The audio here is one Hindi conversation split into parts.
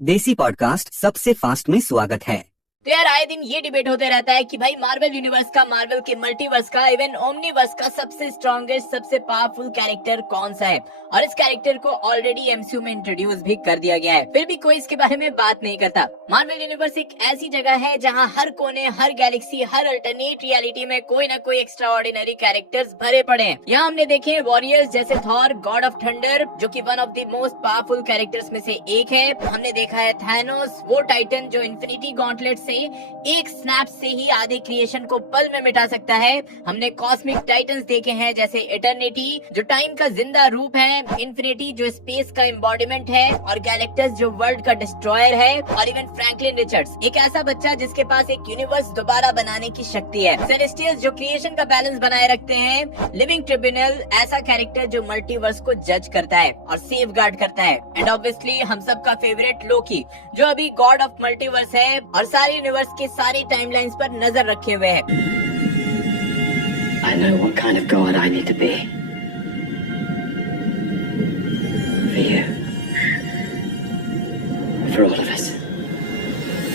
देसी पॉडकास्ट सबसे फास्ट में स्वागत है। तो यार आए दिन ये डिबेट होते रहता है कि भाई मार्वल यूनिवर्स का, मार्वल के मल्टीवर्स का, इवन ओमनीवर्स का सबसे स्ट्रॉन्गेस्ट, सबसे पावरफुल कैरेक्टर कौन सा है। और इस कैरेक्टर को ऑलरेडी एमसीयू में इंट्रोड्यूस भी कर दिया गया है, फिर भी कोई इसके बारे में बात नहीं करता। मार्वल यूनिवर्स एक ऐसी जगह है जहाँ हर कोने, हर गैलेक्सी, हर अल्टरनेट रियलिटी में कोई ना कोई एक्स्ट्रा ऑर्डिनरी कैरेक्टर्स भरे पड़े हैं। यहाँ हमने देखे वॉरियर्स जैसे थॉर, गॉड ऑफ थंडर, जो कि one of the most powerful characters में से एक है। हमने देखा है थैनोस, वो टाइटन जो इन्फिनिटी गॉन्टलेट से एक स्नैप से ही आधे क्रिएशन को पल में मिटा सकता है। हमने कॉस्मिक टाइटन्स देखे हैं जैसे इटर्निटी जो टाइम का जिंदा रूप है, इन्फिनिटी जो स्पेस का एम्बॉडीमेंट है, और गैलेक्टस जो वर्ल्ड का डिस्ट्रॉयर है, और इवन फ्रैंकलिन रिचर्ड्स, एक ऐसा बच्चा जिसके पास एक यूनिवर्स दोबारा बनाने की शक्ति है। सेलेस्टियल्स जो क्रिएशन का बैलेंस बनाए रखते हैं। लिविंग ट्रिब्यूनल ऐसा कैरेक्टर जो मल्टीवर्स को जज करता है और सेफ गार्ड करता है। एंड ऑब्वियसली हम सबका फेवरेट लोकी जो अभी गॉड ऑफ मल्टीवर्स है और सारे यूनिवर्स के सारी टाइमलाइंस पर नजर रखे हुए है। I know what kind of god I need to be. For you. For all of us.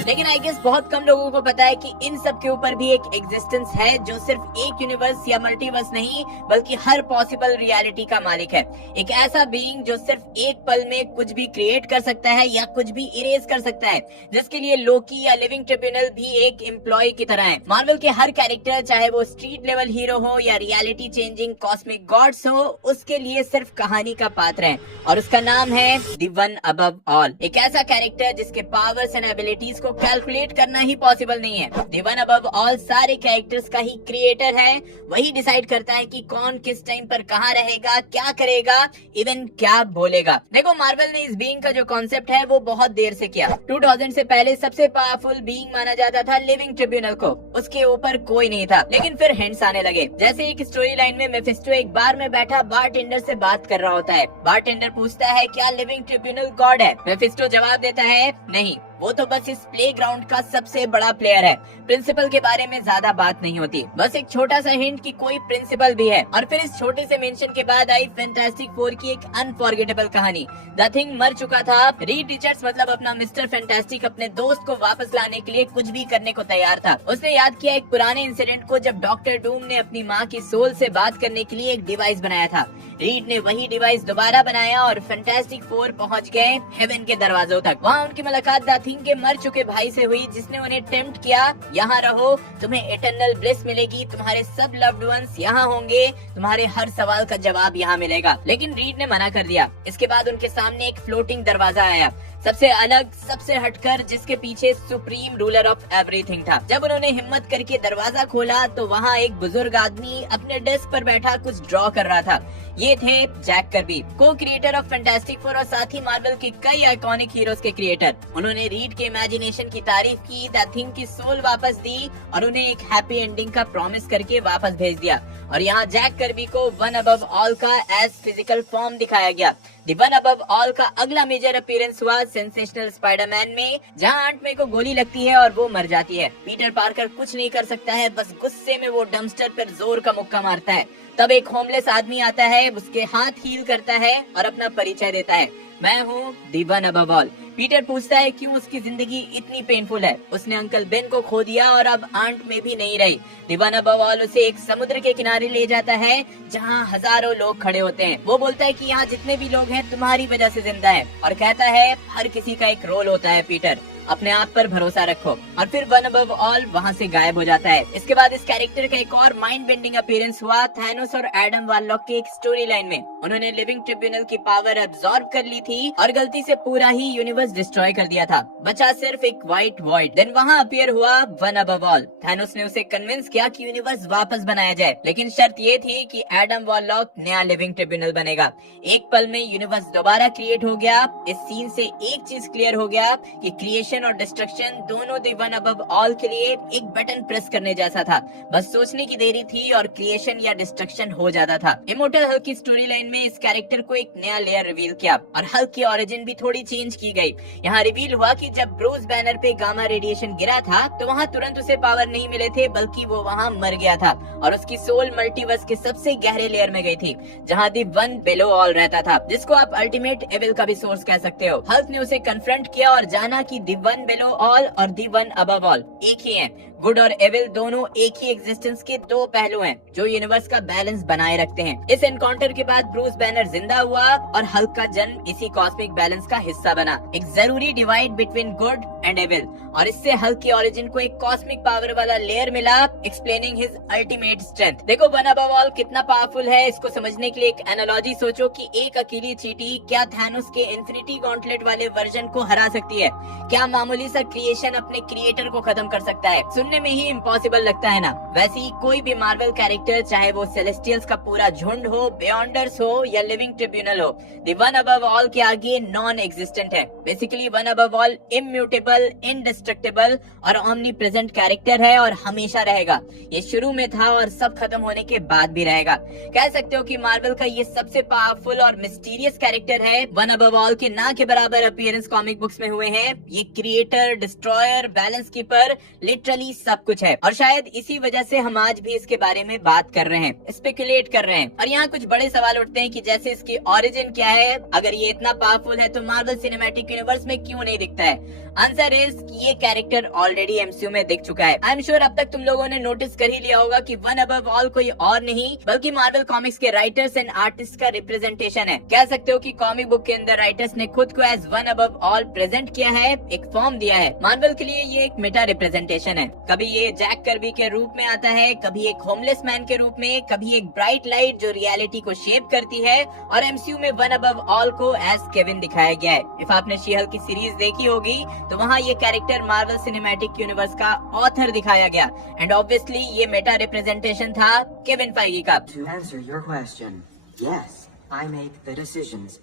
लेकिन आई गेस बहुत कम लोगों को पता है कि इन सब के ऊपर भी एक एग्जिस्टेंस है जो सिर्फ एक यूनिवर्स या मल्टीवर्स नहीं बल्कि हर पॉसिबल रियलिटी का मालिक है। एक ऐसा बीइंग जो सिर्फ एक पल में कुछ भी क्रिएट कर सकता है या कुछ भी इरेज कर सकता है, जिसके लिए लोकी या लिविंग ट्रिब्यूनल भी एक एम्प्लॉय की तरह है। मार्वल के हर कैरेक्टर, चाहे वो स्ट्रीट लेवल हीरो हो या रियलिटी चेंजिंग कॉस्मिक गॉड्स हो, उसके लिए सिर्फ कहानी का पात्र है और उसका नाम है द वन अबव ऑल। एक ऐसा कैरेक्टर जिसके पावर्स एंड एबिलिटीज को कैलकुलेट करना ही पॉसिबल नहीं है। द वन अबव ऑल सारे कैरेक्टर्स का ही क्रिएटर है। वही डिसाइड करता है कि कौन किस टाइम पर कहाँ रहेगा, क्या करेगा, इवन क्या बोलेगा। देखो, मार्वल ने इस बीइंग का जो कॉन्सेप्ट है वो बहुत देर से किया। 2000 से पहले सबसे पावरफुल बीइंग माना जाता था लिविंग ट्रिब्यूनल को, उसके ऊपर कोई नहीं था। लेकिन फिर हिंट्स आने लगे, जैसे एक स्टोरी लाइन में मेफिस्टो एक बार में बैठा बारटेंडर से बात कर रहा होता है। बारटेंडर पूछता है क्या लिविंग ट्रिब्यूनल गॉड है? मेफिस्टो जवाब देता है नहीं, वो तो बस इस प्लेग्राउंड का सबसे बड़ा प्लेयर है। प्रिंसिपल के बारे में ज्यादा बात नहीं होती, बस एक छोटा सा हिंट कि कोई प्रिंसिपल भी है। और फिर इस छोटे से मेंशन के बाद आई फैंटास्टिक फोर की एक अनफॉरगेटेबल कहानी। द थिंग मर चुका था। रीड रिचर्ड्स मतलब अपना मिस्टर फैंटास्टिक अपने दोस्त को वापस लाने के लिए कुछ भी करने को तैयार था। उसने याद किया एक पुराने इंसिडेंट को जब डॉक्टर डूम ने अपनी माँ की सोल से बात करने के लिए एक डिवाइस बनाया था। रीड ने वही डिवाइस दोबारा बनाया और फैंटास्टिक फोर पहुँच गए हेवन के दरवाजों तक। वहाँ उनकी मुलाकात द थिंग के मर चुके भाई से हुई, जिसने उन्हें टेम्प्ट किया, यहाँ रहो, तुम्हें इटर्नल ब्लिस मिलेगी, तुम्हारे सब लव्ड वंस यहाँ होंगे, तुम्हारे हर सवाल का जवाब यहाँ मिलेगा। लेकिन रीड ने मना कर दिया। इसके बाद उनके सामने एक फ्लोटिंग दरवाजा आया, सबसे अलग, सबसे हटकर, जिसके पीछे सुप्रीम रूलर ऑफ एवरीथिंग था। जब उन्होंने हिम्मत करके दरवाजा खोला तो वहाँ एक बुजुर्ग आदमी अपने डेस्क पर बैठा कुछ ड्रॉ कर रहा था। ये थे जैक कर्बी, को क्रिएटर ऑफ फैंटास्टिक फोर और साथ ही मार्वल के कई आइकॉनिक हीरोज के क्रिएटर। उन्होंने रीड के इमेजिनेशन की तारीफ की, द थिंग की सोल वापस दी और उन्हें एक हैप्पी एंडिंग का प्रॉमिस करके वापस भेज दिया। और यहाँ जैक कर्बी को वन अबव ऑल का एज फिजिकल फॉर्म दिखाया गया। द वन अबव ऑल का अगला मेजर अपीयरेंस हुआ सेंसेशनल स्पाइडरमैन में, जहाँ आंट मे को गोली लगती है और वो मर जाती है। पीटर पार्कर कुछ नहीं कर सकता है, बस गुस्से में वो डम्पस्टर पर जोर का मुक्का मारता है। तब एक होमलेस आदमी आता है, उसके हाथ हील करता है और अपना परिचय देता है, मैं हूँ the one above all. Peter पूछता है क्यों उसकी जिंदगी इतनी पेनफुल है। उसने अंकल बेन को खो दिया और अब आंट में भी नहीं रही। द वन अबव ऑल उसे एक समुद्र के किनारे ले जाता है जहाँ हजारों लोग खड़े होते हैं। वो बोलता है कि यहाँ जितने भी लोग हैं तुम्हारी वजह से जिंदा है, और कहता है हर किसी का एक रोल होता है पीटर, अपने आप पर भरोसा रखो। और फिर वन अबव ऑल वहाँ से गायब हो जाता है। इसके बाद इस कैरेक्टर का एक और माइंड बेंडिंग अपीयरेंस हुआ थैनोस और एडम वारलॉक के एक स्टोरी लाइन में। उन्होंने लिविंग ट्रिब्यूनल की पावर एब्जॉर्ब कर ली थी और गलती से पूरा ही यूनिवर्स डिस्ट्रॉय कर दिया था, बचा सिर्फ एक व्हाइट वॉइड। देन वहाँ अपीयर हुआ वन अबव ऑल। थैनोस ने उसे कन्विंस किया कि यूनिवर्स वापस बनाया जाए, लेकिन शर्त ये थी कि एडम वारलॉक नया लिविंग ट्रिब्यूनल बनेगा। एक पल में यूनिवर्स दोबारा क्रिएट हो गया। इस सीन से एक चीज क्लियर हो गया कि क्रिएशन क्रिएशन और डिस्ट्रक्शन दोनों द वन अबव ऑल के लिए एक बटन प्रेस करने जैसा था। बस सोचने की देरी थी और क्रिएशन या डिस्ट्रक्शन हो जाता था। इमोर्टल हल्क की स्टोरी लाइन में इस कैरेक्टर को एक नया लेयर रिवील किया और हल्क की ओरिजिन भी थोड़ी चेंज की गई। यहाँ रिवील हुआ कि जब ब्रूस बैनर पे गामा रेडिएशन गिरा था तो वहाँ तुरंत उसे पावर नहीं मिले थे, बल्कि वो वहाँ मर गया था और उसकी सोल मल्टीवर्स के सबसे गहरे लेयर में गई थी, जहाँ दी वन बिलो ऑल रहता था, जिसको आप अल्टीमेट एविल का भी सोर्स कह सकते हो। हल्क ने उसे कन्फ्रंट किया और जाना कि दी वन बिलो ऑल और दी वन अबव ऑल एक ही हैं। गुड और एविल दोनों एक ही एग्जिस्टेंस के दो पहलू हैं जो यूनिवर्स का बैलेंस बनाए रखते हैं। इस एनकाउंटर के बाद ब्रूस बैनर जिंदा हुआ और हल्क का जन्म इसी कॉस्मिक बैलेंस का हिस्सा बना, एक जरूरी divide between good and evil, और इससे हल्क की ओरिजिन को एक कॉस्मिक पावर वाला लेयर मिला, एक्सप्लेनिंग हिज अल्टीमेट स्ट्रेंथ। देखो वन अबव ऑल कितना पावरफुल है, इसको समझने के लिए एक एनालॉजी सोचो कि एक अकेली चींटी क्या थैनोस के इन्फिनिटी गॉन्टलेट वाले वर्जन को हरा सकती है? क्या मामूली सा क्रिएशन अपने क्रिएटर को खत्म कर सकता है? सुनने में ही इम्पॉसिबल लगता है ना? वैसे ही कोई भी मार्वल कैरेक्टर, चाहे वो सेलेस्टियल्स का पूरा झुंड हो, बियॉन्डर्स हो या लिविंग ट्रिब्यूनल हो, द वन अबव ऑल के आगे नॉन एग्जिस्टेंट है। Basically one above all immutable, indestructible और ओमनी प्रेजेंट कैरेक्टर है और हमेशा रहेगा। ये शुरू में था और सब खत्म होने के बाद भी रहेगा। कह सकते हो कि मार्वल का ये सबसे पावरफुल और मिस्टीरियस कैरेक्टर है। वन अबव ऑल के ना के बराबर अपीयरेंस कॉमिक बुक्स में हुए हैं। ये creator, destroyer, balance keeper, literally सब कुछ है और शायद इसी वजह से हम आज भी इसके बारे में बात कर रहे हैं, स्पेकुलेट कर रहे हैं। और यहाँ कुछ बड़े सवाल उठते हैं कि जैसे इसकी ओरिजिन क्या है? अगर ये इतना पावरफुल है तो मार्वल सिनेमैटिक यूनिवर्स में क्यों नहीं दिखता है? आंसर इज ये कैरेक्टर ऑलरेडी एमसीयू में दिख चुका है। आई एम श्योर अब तक तुम लोगों ने नोटिस कर ही लिया होगा कि वन अबव ऑल कोई और नहीं बल्कि मार्वल कॉमिक्स के राइटर्स एंड आर्टिस्ट का रिप्रेजेंटेशन है। कह सकते हो कि कॉमिक बुक के अंदर राइटर्स ने खुद को as one above all present किया है, एक फॉर्म दिया है। मार्वल के लिए ये एक मेटा रिप्रेजेंटेशन है। कभी ये जैक कर्बी के रूप में आता है, कभी एक होमलेस मैन के रूप में, कभी एक ब्राइट लाइट जो रियलिटी को शेप करती है, और एमसीयू में वन अबव ऑल को एज केविन दिखाया गया है। इफ आपने शी हल्क की सीरीज देखी होगी तो वहाँ ये कैरेक्टर मार्वल सिनेमैटिक यूनिवर्स का ऑथर दिखाया गया एंड ऑब्वियसली ये मेटा रिप्रेजेंटेशन था केविन फाइगी का। To answer your question, yes, I make the decisions.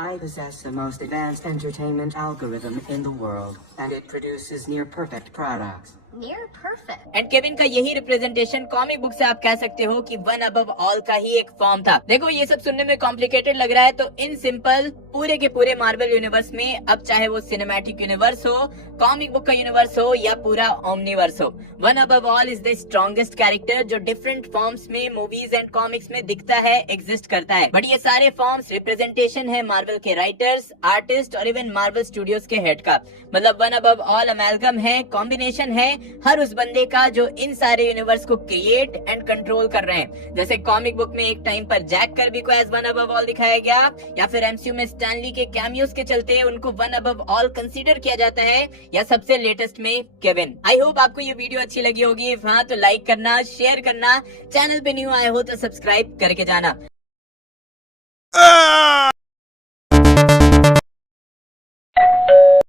I possess the most advanced entertainment algorithm in the world, and it produces near-perfect products. Near perfect. And Kevin का यही रिप्रेजेंटेशन कॉमिक बुक से आप कह सकते हो कि वन अबव ऑल का ही एक फॉर्म था। देखो ये सब सुनने में कॉम्प्लिकेटेड लग रहा है तो इन सिंपल पूरे के पूरे मार्वल यूनिवर्स में, अब चाहे वो सिनेमैटिक यूनिवर्स हो, कॉमिक बुक का यूनिवर्स हो या पूरा ओमनीवर्स हो, one above all is the strongest character जो डिफरेंट फॉर्म्स में मूवीज एंड कॉमिक्स में दिखता है, एग्जिस्ट करता है। बट ये सारे फॉर्म्स रिप्रेजेंटेशन है मार्वल के राइटर्स, आर्टिस्ट और इवन मार्वल स्टूडियोज के हेड का। मतलब वन अबव ऑल अमेलगम है, कॉम्बिनेशन है हर उस बंदे का जो इन सारे यूनिवर्स को क्रिएट एंड कंट्रोल कर रहे हैं। जैसे कॉमिक बुक में एक टाइम पर जैक कर्बी को एज वन अबव ऑल दिखाया गया, या फिर एमसीयू में स्टैनली के कैमियोस के चलते उनको वन अबव ऑल कंसीडर किया जाता है, या सबसे लेटेस्ट में केविन। आई होप आपको ये वीडियो अच्छी लगी होगी। हाँ तो लाइक करना, शेयर करना, चैनल पे न्यू आए हो तो सब्सक्राइब करके जाना।